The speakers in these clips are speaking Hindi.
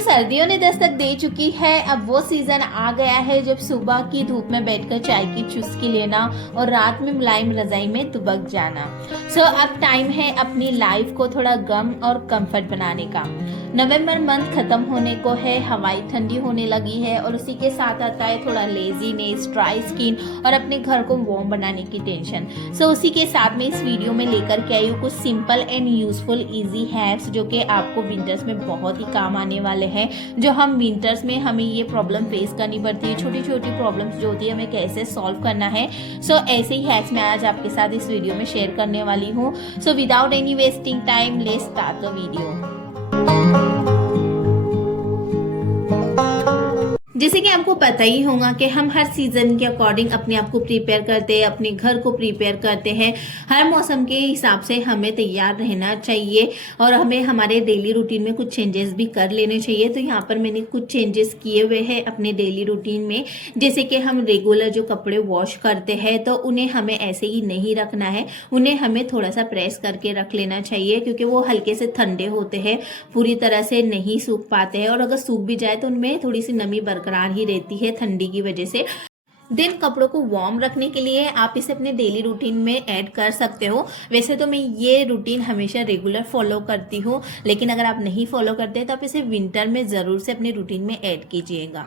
सर्दियों ने दस्तक दे चुकी है। अब वो सीजन आ गया है जब सुबह की धूप में बैठकर चाय की चुस्की लेना और रात में मुलायम रजाई में दुबक जाना। अब टाइम है अपनी लाइफ को थोड़ा गम और कंफर्ट बनाने का। नवंबर मंथ खत्म होने को है, हवाई ठंडी होने लगी है और उसी के साथ आता है थोड़ा लेजीनेस, ड्राई स्किन और अपने घर को वार्म बनाने की टेंशन। उसी के साथ में इस वीडियो में लेकर के आई हूँ कुछ simple and useful easy hacks जो कि आपको विंटर्स में बहुत ही काम आने वाले हैं। जो हम विंटर्स में हमें ये प्रॉब्लम फेस करनी पड़ती है, छोटी छोटी प्रॉब्लम्स जो होती है हमें कैसे सॉल्व करना है। ऐसे ही हैक्स मैं आज आपके साथ इस वीडियो में शेयर करने वाली हूँ। Without any wasting time let's start the video. जैसे कि आपको पता ही होगा कि हम हर सीजन के अकॉर्डिंग अपने आप को प्रिपेयर करते हैं, अपने घर को प्रिपेयर करते हैं। हर मौसम के हिसाब से हमें तैयार रहना चाहिए और हमें हमारे डेली रूटीन में कुछ चेंजेस भी कर लेने चाहिए। तो यहाँ पर मैंने कुछ चेंजेस किए हुए हैं अपने डेली रूटीन में। जैसे कि हम रेगुलर जो कपड़े वॉश करते हैं तो उन्हें हमें ऐसे ही नहीं रखना है, उन्हें हमें थोड़ा सा प्रेस करके रख लेना चाहिए क्योंकि वो हल्के से ठंडे होते हैं, पूरी तरह से नहीं सूख पाते हैं और अगर सूख भी जाए तो उनमें थोड़ी सी नमी बरकरार ही रहती है ठंडी की वजह से। दिन कपड़ों को वार्म रखने के लिए आप इसे अपने डेली रूटीन में ऐड कर सकते हो। वैसे तो मैं ये रूटीन हमेशा रेगुलर फॉलो करती हूँ, लेकिन अगर आप नहीं फॉलो करते तो आप इसे विंटर में जरूर से अपने रूटीन में ऐड कीजिएगा।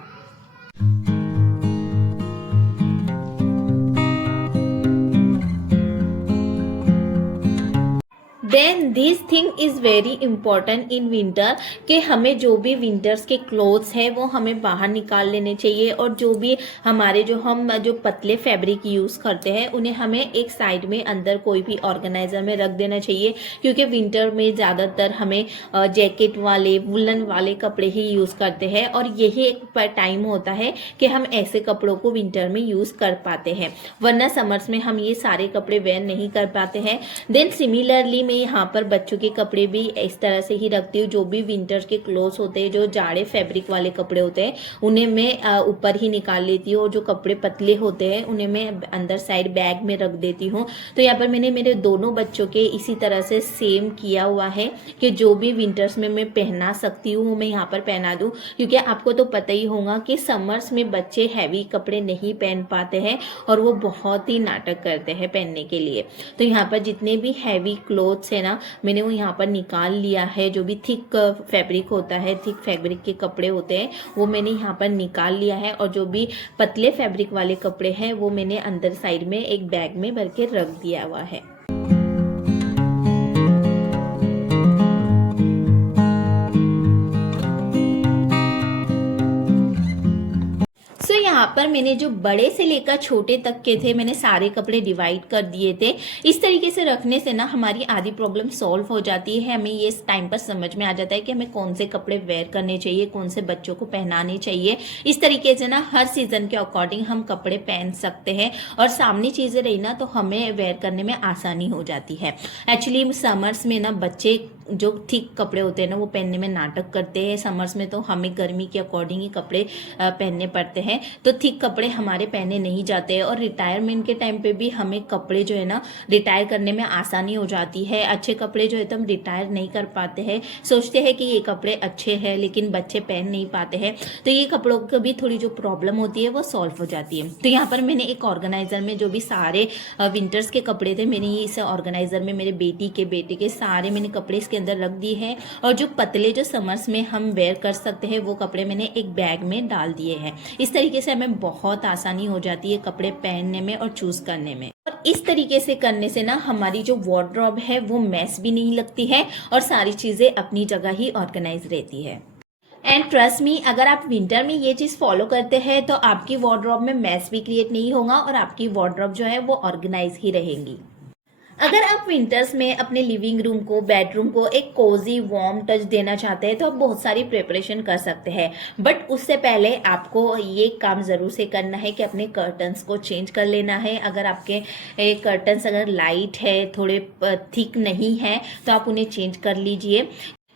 Then this thing is very important in winter कि हमें जो भी विंटर्स के क्लोथ्स है वो हमें बाहर निकाल लेने चाहिए और जो भी हमारे जो पतले फैब्रिक यूज करते हैं उन्हें हमें एक साइड में अंदर कोई भी ऑर्गेनाइजर में रख देना चाहिए क्योंकि विंटर में ज्यादातर हमें जैकेट वाले वुलन वाले कपड़े ही यूज करते हैं और यही एक टाइम होता है कि हम ऐसे कपड़ों को विंटर में यूज कर पाते हैं, वरना समर्स में हम ये सारे कपड़े वेयर नहीं कर पाते हैं। देन सिमिलरली मैं यहाँ पर बच्चों के कपड़े भी इस तरह से ही रखती हूँ। जो भी विंटर के क्लोथ्स होते हैं, जो जाड़े फैब्रिक वाले कपड़े होते हैं उन्हें मैं ऊपर ही निकाल लेती हूँ और जो कपड़े पतले होते हैं उन्हें मैं अंदर साइड बैग में रख देती हूँ। तो यहाँ पर मैंने मेरे दोनों बच्चों के इसी तरह से सेम किया हुआ है कि जो भी विंटर्स में मैं पहना सकती हूँ वो मैं यहाँ पर पहना दूँ, क्योंकि आपको तो पता ही होगा कि समर्स में बच्चे हैवी कपड़े नहीं पहन पाते हैं और वो बहुत ही नाटक करते हैं पहनने के लिए। तो यहाँ पर जितने भी हैवी क्लोथ्स है ना, मैंने वो यहाँ पर निकाल लिया है। जो भी थिक फैब्रिक होता है, थिक फैब्रिक के कपड़े होते हैं वो मैंने यहाँ पर निकाल लिया है और जो भी पतले फैब्रिक वाले कपड़े हैं वो मैंने अंदर साइड में एक बैग में भर के रख दिया हुआ है। यहाँ पर मैंने जो बड़े से लेकर छोटे तक के थे मैंने सारे कपड़े डिवाइड कर दिए थे। इस तरीके से रखने से ना हमारी आधी प्रॉब्लम सॉल्व हो जाती है। हमें ये टाइम पर समझ में आ जाता है कि हमें कौन से कपड़े वेयर करने चाहिए, कौन से बच्चों को पहनाने चाहिए। इस तरीके से ना हर सीजन के अकॉर्डिंग हम कपड़े पहन सकते हैं और सामने चीजें रही ना तो हमें वेयर करने में आसानी हो जाती है। एक्चुअली समर्स में ना बच्चे जो थिक कपड़े होते हैं ना वो पहनने में नाटक करते हैं। समर्स में तो हमें गर्मी के अकॉर्डिंग ही कपड़े पहनने पड़ते हैं, तो थिक कपड़े हमारे पहने नहीं जाते हैं और रिटायरमेंट के टाइम पे भी हमें कपड़े जो है ना रिटायर करने में आसानी हो जाती है। अच्छे कपड़े जो है तो हम रिटायर नहीं कर पाते हैं, सोचते हैं कि ये कपड़े अच्छे हैं लेकिन बच्चे पहन नहीं पाते हैं, तो ये कपड़ों की भी थोड़ी जो प्रॉब्लम होती है वो सॉल्व हो जाती है। तो यहाँ पर मैंने एक ऑर्गेनाइजर में जो भी सारे विंटर्स के कपड़े थे मैंने इस ऑर्गेनाइजर में मेरे बेटे के सारे मैंने कपड़े इसके अंदर रख दिए हैं और जो पतले जो समर्स में हम वेयर कर सकते हैं वो कपड़े मैंने एक बैग में डाल दिए हैं। इस तरीके से हमें बहुत आसानी हो जाती है कपड़े पहनने में और चूज करने में। और इस तरीके से करने से ना हमारी जो वार्डरोब है वो मैस भी नहीं लगती है और सारी चीजें अपनी जगह ही ऑर्गेनाइज रहती है। एंड ट्रस्ट मी, अगर आप विंटर में ये चीज फॉलो करते हैं तो आपकी वार्डरोब में मैस भी क्रिएट नहीं होगा और आपकी वार्डरोब जो है वो ऑर्गेनाइज ही रहेंगी। अगर आप विंटर्स में अपने लिविंग रूम को, बेडरूम को एक कोजी वार्म टच देना चाहते हैं तो आप बहुत सारी प्रिपरेशन कर सकते हैं, बट उससे पहले आपको ये काम जरूर से करना है कि अपने कर्टन्स को चेंज कर लेना है। अगर आपके कर्टन्स अगर लाइट है, थोड़े थिक नहीं है तो आप उन्हें चेंज कर लीजिए।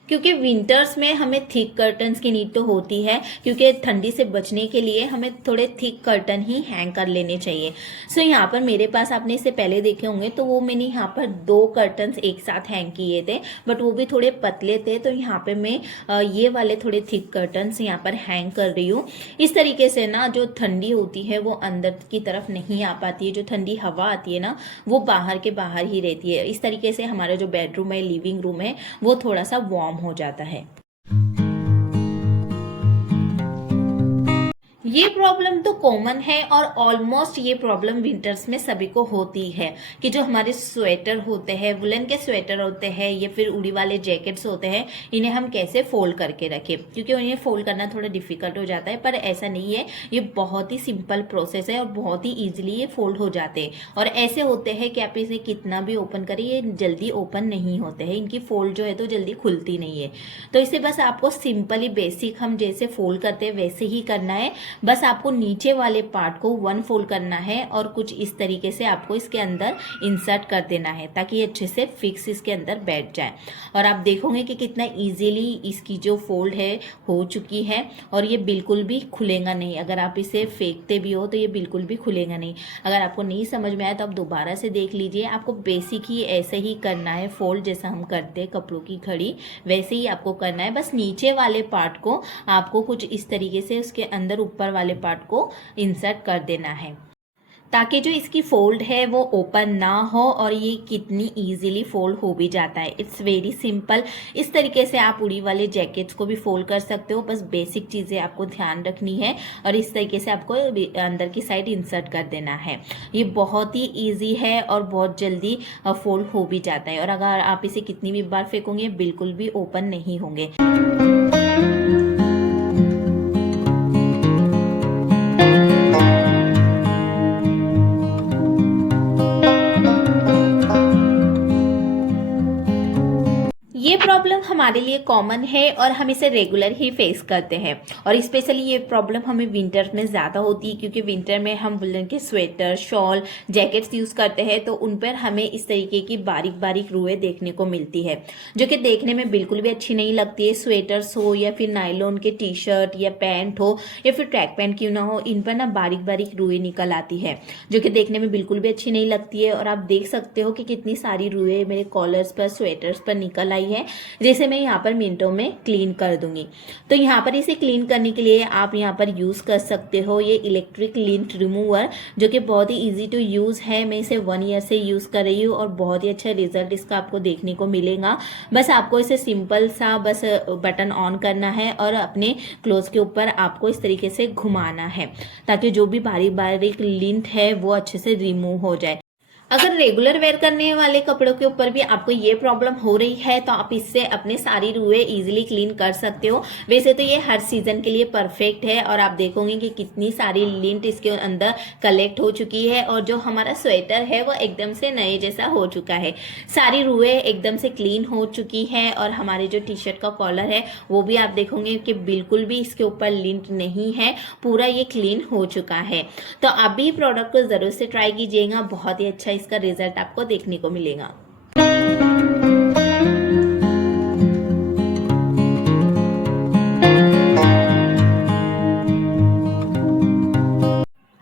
क्योंकि विंटर्स में हमें थिक कर्टन्स की नीड तो होती है, क्योंकि ठंडी से बचने के लिए हमें थोड़े थिक कर्टन ही हैंग कर लेने चाहिए। सो यहाँ पर मेरे पास, आपने इससे पहले देखे होंगे, तो वो मैंने यहाँ पर 2 कर्टन्स एक साथ हैंग किए थे, बट वो भी थोड़े पतले थे। तो यहाँ पे मैं ये वाले थोड़े थिक कर्टन्स यहाँ पर हैंग कर रही हूँ। इस तरीके से ना जो ठंडी होती है वो अंदर की तरफ नहीं आ पाती है, जो ठंडी हवा आती है ना वो बाहर के बाहर ही रहती है। इस तरीके से हमारा जो बेडरूम है, लिविंग रूम है, वो थोड़ा सा वार्म हो जाता है। ये प्रॉब्लम तो कॉमन है और ऑलमोस्ट ये प्रॉब्लम विंटर्स में सभी को होती है कि जो हमारे स्वेटर होते हैं, वुलन के स्वेटर होते हैं या फिर उड़ी वाले जैकेट्स होते हैं, इन्हें हम कैसे फोल्ड करके रखें, क्योंकि उन्हें फोल्ड करना थोड़ा डिफिकल्ट हो जाता है। पर ऐसा नहीं है, ये बहुत ही सिंपल प्रोसेस है और बहुत ही ईजिली ये फोल्ड हो जाते हैं। और ऐसे होते हैं कि आप इसे कितना भी ओपन करें, ये जल्दी ओपन नहीं होते हैं, इनकी फोल्ड जो है तो जल्दी खुलती नहीं है। तो इसे बस आपको सिंपली बेसिक हम जैसे फोल्ड करते हैं वैसे ही करना है। बस आपको नीचे वाले पार्ट को 1 फोल्ड करना है और कुछ इस तरीके से आपको इसके अंदर इंसर्ट कर देना है, ताकि ये अच्छे से फिक्स इसके अंदर बैठ जाए। और आप देखोगे कि कितना इजीली इसकी जो फोल्ड है हो चुकी है और ये बिल्कुल भी खुलेगा नहीं। अगर आप इसे फेंकते भी हो तो ये बिल्कुल भी खुलेगा नहीं। अगर आपको नहीं समझ में आया तो आप दोबारा से देख लीजिए। आपको बेसिक ही ऐसे ही करना है, फोल्ड जैसा हम करते हैं कपड़ों की घड़ी वैसे ही आपको करना है। बस नीचे वाले पार्ट को आपको कुछ इस तरीके से उसके अंदर ऊपर वाले पार्ट को इंसर्ट कर देना है, ताकि जो इसकी फोल्ड है वो ओपन ना हो। और ये कितनी इजीली फोल्ड हो भी जाता है, इट्स वेरी सिंपल। इस तरीके से आप उड़ी वाले जैकेट्स को भी फोल्ड कर सकते हो। बस बेसिक चीज़ें आपको ध्यान रखनी है और इस तरीके से आपको अंदर की साइड इंसर्ट कर देना है। ये बहुत ही ईजी है और बहुत जल्दी फोल्ड हो भी जाता है। और अगर आप इसे कितनी भी बार फेंकोगे बिल्कुल भी ओपन नहीं होंगे। ये प्रॉब्लम हमारे लिए कॉमन है और हम इसे रेगुलर ही फेस करते हैं। और स्पेशली ये प्रॉब्लम हमें विंटर में ज़्यादा होती है, क्योंकि विंटर में हम वुलन के स्वेटर, शॉल, जैकेट्स यूज़ करते हैं, तो उन पर हमें इस तरीके की बारीक बारीक रुएं देखने को मिलती है, जो कि देखने में बिल्कुल भी अच्छी नहीं लगती है। स्वेटर्स हो या फिर नायलॉन के टी शर्ट या पैंट हो या फिर ट्रैक पैंट क्यों ना हो, इन पर ना बारीक बारीक रुएं निकल आती है, जो कि देखने में बिल्कुल भी अच्छी नहीं लगती है। और आप देख सकते हो कि कितनी सारी रुएं मेरे कॉलर्स पर, स्वेटर्स पर निकल आई है, जैसे मैं यहाँ पर मिनटों में क्लीन कर दूंगी। तो यहाँ पर इसे क्लीन करने के लिए आप यहाँ पर यूज कर सकते हो ये इलेक्ट्रिक लिंट रिमूवर, जो कि बहुत ही इजी टू यूज है। मैं इसे 1 ईयर से यूज कर रही हूँ और बहुत ही अच्छा रिजल्ट इसका आपको देखने को मिलेगा। बस आपको इसे सिंपल सा बस बटन ऑन करना है और अपने क्लोथ के ऊपर आपको इस तरीके से घुमाना है, ताकि जो भी बारीक बारीक लिंट है वो अच्छे से रिमूव हो जाए। अगर रेगुलर वेयर करने वाले कपड़ों के ऊपर भी आपको ये प्रॉब्लम हो रही है तो आप इससे अपने सारी रुएं इजीली क्लीन कर सकते हो। वैसे तो ये हर सीजन के लिए परफेक्ट है और आप देखोगे कि कितनी सारी लिंट इसके अंदर कलेक्ट हो चुकी है और जो हमारा स्वेटर है वो एकदम से नए जैसा हो चुका है। सारी रुएं एकदम से क्लीन हो चुकी है और हमारे जो टी शर्ट का कॉलर है वो भी आप देखोगे कि बिल्कुल भी इसके ऊपर लिंट नहीं है, पूरा ये क्लीन हो चुका है। तो आप भी प्रोडक्ट को जरूर से ट्राई कीजिएगा, बहुत ही अच्छा इसका रिजल्ट आपको देखने को मिलेगा।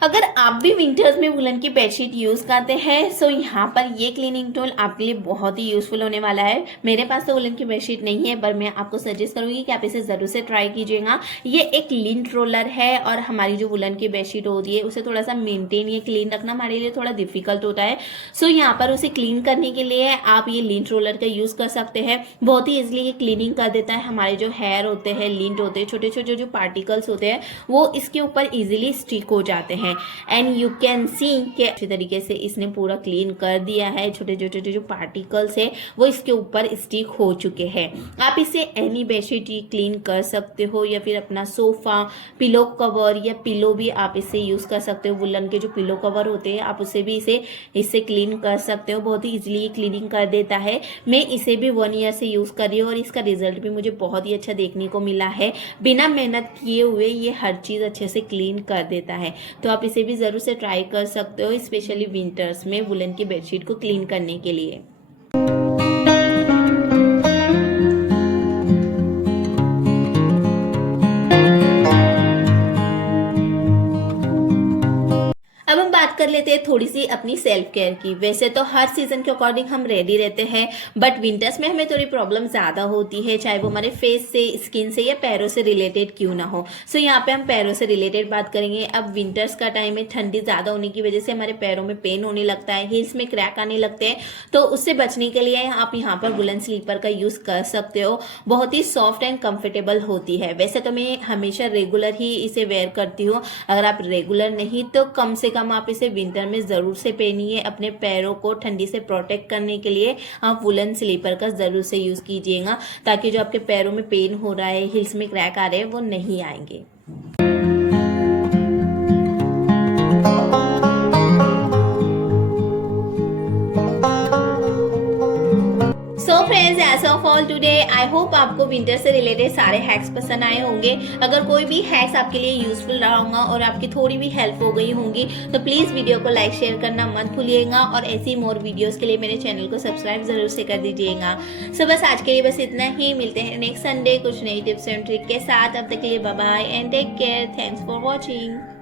अगर आप भी विंटर्स में वुलन की बेडशीट यूज करते हैं सो यहाँ पर ये क्लीनिंग टूल आपके लिए बहुत ही यूजफुल होने वाला है। मेरे पास तो वुलन की बेडशीट नहीं है, पर मैं आपको सजेस्ट करूंगी कि आप इसे जरूर से ट्राई कीजिएगा। ये एक लिंट रोलर है और हमारी जो वुलन की बेडशीट होती है उसे थोड़ा सा मेंटेन या क्लीन रखना हमारे लिए थोड़ा डिफिकल्ट होता है। सो यहाँ पर उसे क्लीन करने के लिए आप ये लिंट रोलर का यूज कर सकते हैं। बहुत ही इजिली ये क्लीनिंग कर देता है। हमारे जो हेयर होते हैं, लिंट होते हैं, छोटे छोटे जो पार्टिकल्स होते हैं वो इसके ऊपर इजिली स्टिक हो जाते हैं। एंड यू कैन सी कि अच्छे तरीके से इसने पूरा क्लीन कर दिया है। छोटे छोटे जो पार्टिकल्स है वो इसके ऊपर स्टिक हो चुके हैं। आप इसे एनी बेडशीट क्लीन कर सकते हो या फिर अपना सोफा, पिलो कवर या पिलो भी आप इससे यूज कर सकते हो। वुलन के जो पिलो कवर होते हैं आप उसे भी इससे क्लीन कर सकते हो। बहुत ही इजिली क्लीनिंग कर देता है। मैं इसे भी 1 ईयर से यूज कर रही हूँ और इसका रिजल्ट भी मुझे बहुत ही अच्छा देखने को मिला है। बिना मेहनत किए हुए ये हर चीज अच्छे से क्लीन कर देता है। तो आप इसे भी जरूर से ट्राई कर सकते हो, स्पेशली विंटर्स में वुलन की बेडशीट को क्लीन करने के लिए। कर लेते हैं थोड़ी सी अपनी सेल्फ केयर की। वैसे तो हर सीजन के अकॉर्डिंग हम रेडी रहते हैं, बट विंटर्स में हमें थोड़ी प्रॉब्लम ज़्यादा होती है, चाहे वो हमारे फेस से, स्किन से या पैरों से रिलेटेड क्यों ना हो। सो यहाँ पे हम पैरों से रिलेटेड बात करेंगे। अब विंटर्स का टाइम है, ठंडी ज़्यादा होने की वजह से हमारे पैरों में पेन होने लगता है, हील्स में क्रैक आने लगते हैं। तो उससे बचने के लिए आप यहाँ पर वुलन स्लीपर का यूज़ कर सकते हो। बहुत ही सॉफ्ट एंड कंफर्टेबल होती है। वैसे तो मैं हमेशा रेगुलर ही इसे वेयर करती हूँ। अगर आप रेगुलर नहीं तो कम से कम आप इसे विंटर में ज़रूर से पहनिए। अपने पैरों को ठंडी से प्रोटेक्ट करने के लिए आप वुलन स्लीपर का ज़रूर से यूज़ कीजिएगा, ताकि जो आपके पैरों में पेन हो रहा है, हिल्स में क्रैक आ रहे हैं, वो नहीं आएंगे। So friends, as of all today I hope आपको विंटर से रिलेटेड सारे हैक्स पसंद आए होंगे। अगर कोई भी हैक्स आपके लिए यूजफुल रहा होगा और आपकी थोड़ी भी हेल्प हो गई होंगी तो प्लीज़ वीडियो को लाइक शेयर करना मत भूलिएगा, और ऐसी मोर वीडियोस के लिए मेरे चैनल को सब्सक्राइब जरूर से कर दीजिएगा। सो बस आज के लिए बस इतना ही। मिलते हैं नेक्स्ट संडे कुछ नई टिप्स एंड ट्रिक के साथ। अब तक के लिए bye bye and take care. Thanks for watching.